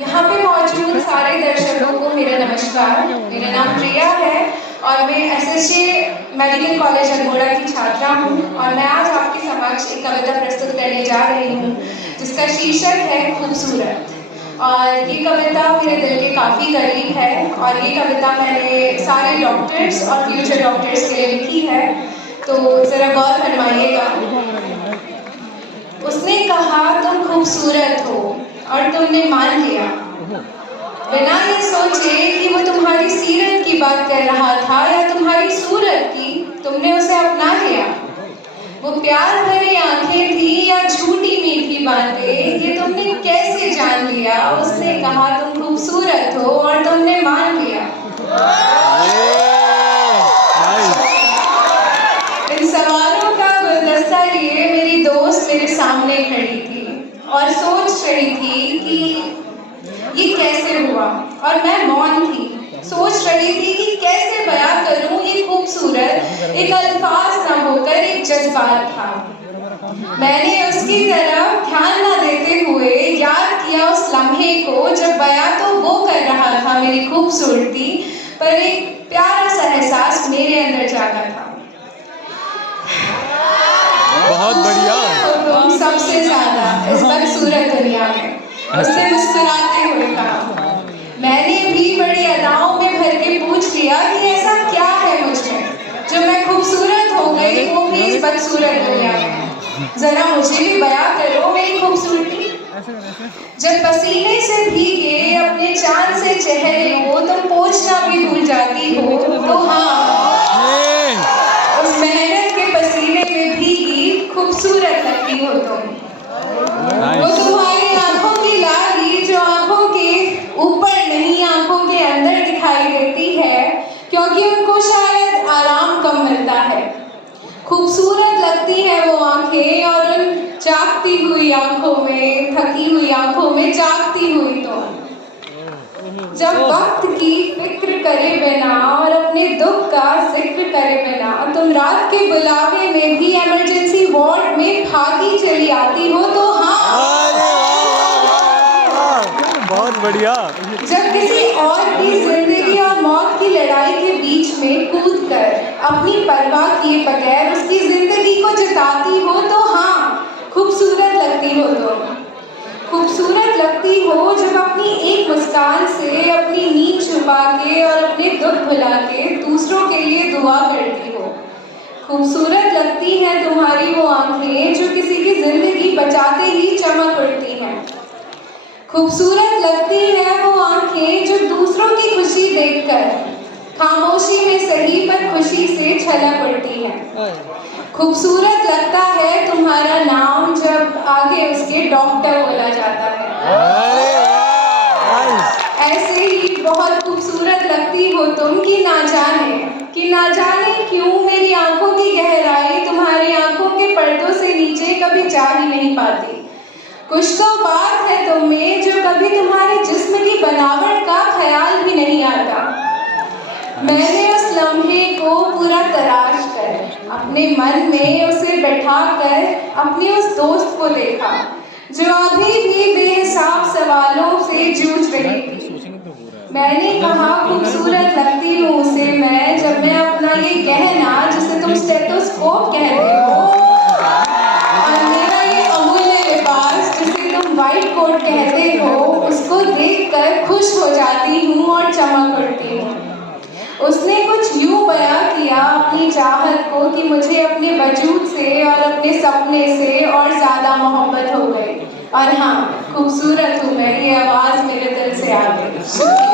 यहाँ पे मौजूद सारे दर्शकों को मेरा नमस्कार। मेरा नाम प्रिया है और मैं एसएसजे मेडिकल कॉलेज अल्मोड़ा की छात्रा हूँ और मैं आज आपके समक्ष एक कविता प्रस्तुत करने जा रही हूँ जिसका शीर्षक है खूबसूरत। और ये कविता मेरे दिल के काफ़ी करीब है और ये कविता मैंने सारे डॉक्टर्स और फ्यूचर डॉक्टर्स के लिए लिखी है, तो ज़रा गौर फरमाइएगा। उसने कहा तुम खूबसूरत हो और तुमने मान लिया, बिना ये सोचे कि वो तुम्हारी सीरत की बात कर रहा था या तुम्हारी सूरत की, तुमने उसे अपना लिया। वो प्यार भरी आंखें थी या झूठी मीठी बातें, ये तुमने कैसे जान लिया। उसने कहा तुम खूबसूरत हो और तुमने मान लिया। इन सवालों का गुलदस्ता लिए मेरी दोस्त मेरे सामने खड़ी थी और सोच रही थी कि ये कैसे हुआ, और मैं मौन थी। सोच रही थी कि कैसे बयां करूं ये खूबसूरत, एक अल्फाज न होकर एक जज्बात था। मैंने उसकी तरफ ध्यान न देते हुए याद किया उस लम्हे को जब बयां तो वो कर रहा था मेरी खूबसूरती, पर एक प्यारा सा एहसास मेरे अंदर जागा था। बहुत बढ़िया। तुम सबसे ज्यादा इस बदसूरत दुनिया में, उसने मुस्कुराते हुए कहा। मैंने भी बड़ी अदाओं में भर के पूछ लिया कि ऐसा क्या है मुझमें जो मैं खूबसूरत हो गई, वो भी इस बदसूरत दुनिया में। जरा मुझे भी बयां करो मेरी खूबसूरती। जब पसीने से भीगे अपने चांद से चेहरे को तुम पोंछना भी भूल जाती हो, तो हाँ, उस मेहनत के पसीने में भीगी खूबसूरत लगती हो तुम। वो तुम्हारी आंखों की लाली जो आंखों के ऊपर नहीं आंखों के अंदर दिखाई देती है, क्योंकि उनको शायद आराम कम मिलता है। खूबसूरत लगती है वो आंखें और उन जागती हुई आंखों में, थकी हुई आंखों में जागती हुई तो जब वक्त की फिक्र करे बिना और अपने दुख का जिक्र करे बिना तुम रात के बुलावे में भी इमरजेंसी वार्ड में भागी चली आती हो, तो हाँ, बहुत बढ़िया। जब किसी और की जिंदगी और मौत की लड़ाई के बीच में कूदकर अपनी परवाह किए बगैर उसकी जिंदगी को जिताती हो, तो हाँ, खूबसूरत लगती हो तुम। खूबसूरत लगती हो जब अपनी एक मुस्कान से अपनी नींद छुपा के और अपने दुख भुला के दूसरों के लिए दुआ करती हो। खूबसूरत लगती हैं तुम्हारी वो आंखें जो किसी की जिंदगी बचाते ही चमक उठती हैं। खूबसूरत लगती है वो आंखें जो दूसरों की खुशी देखकर खामोशी में सही पर खुशी से छलक उठती हैं। खूबसूरत लगता है तुम्हारा नाम जब आगे उसके डॉक्टर बोला जाता है। ऐसे ही बहुत खूबसूरत लगती हो तुम कि ना जाने क्यों मेरी आंखों की गहराई तुम्हारी आंखों के पर्दों से नीचे कभी जा ही नहीं पाती। कुछ तो बात है तुम में जो कभी तुम्हारे जिस्म की बनावट का ख्याल भी नहीं आता। मैंने उस लम्हे को पूरा तराश कर अपने मन में उसे बैठा कर अपने उस दोस्त को देखा जो अभी भी बेहिसाब सवालों से जूझ रही थी। मैंने कहा खूबसूरत लगती हूँ उसे मैं, जब मैं अपना ये गहना जिसे तुम स्टेथोस्कोप कहते हो और मेरा ये अमूल्य लिबास जिसे तुम व्हाइट कोट कहते हो, उसको देखकर खुश हो जाती हूँ और चमक उठती हूँ। उसने कुछ यूं बयां किया अपनी चाहत को कि मुझे अपने वजूद से और अपने सपने से और ज़्यादा मोहब्बत हो गई। और हाँ, खूबसूरत हूँ मैं, ये आवाज़ मेरे दिल से आ गई।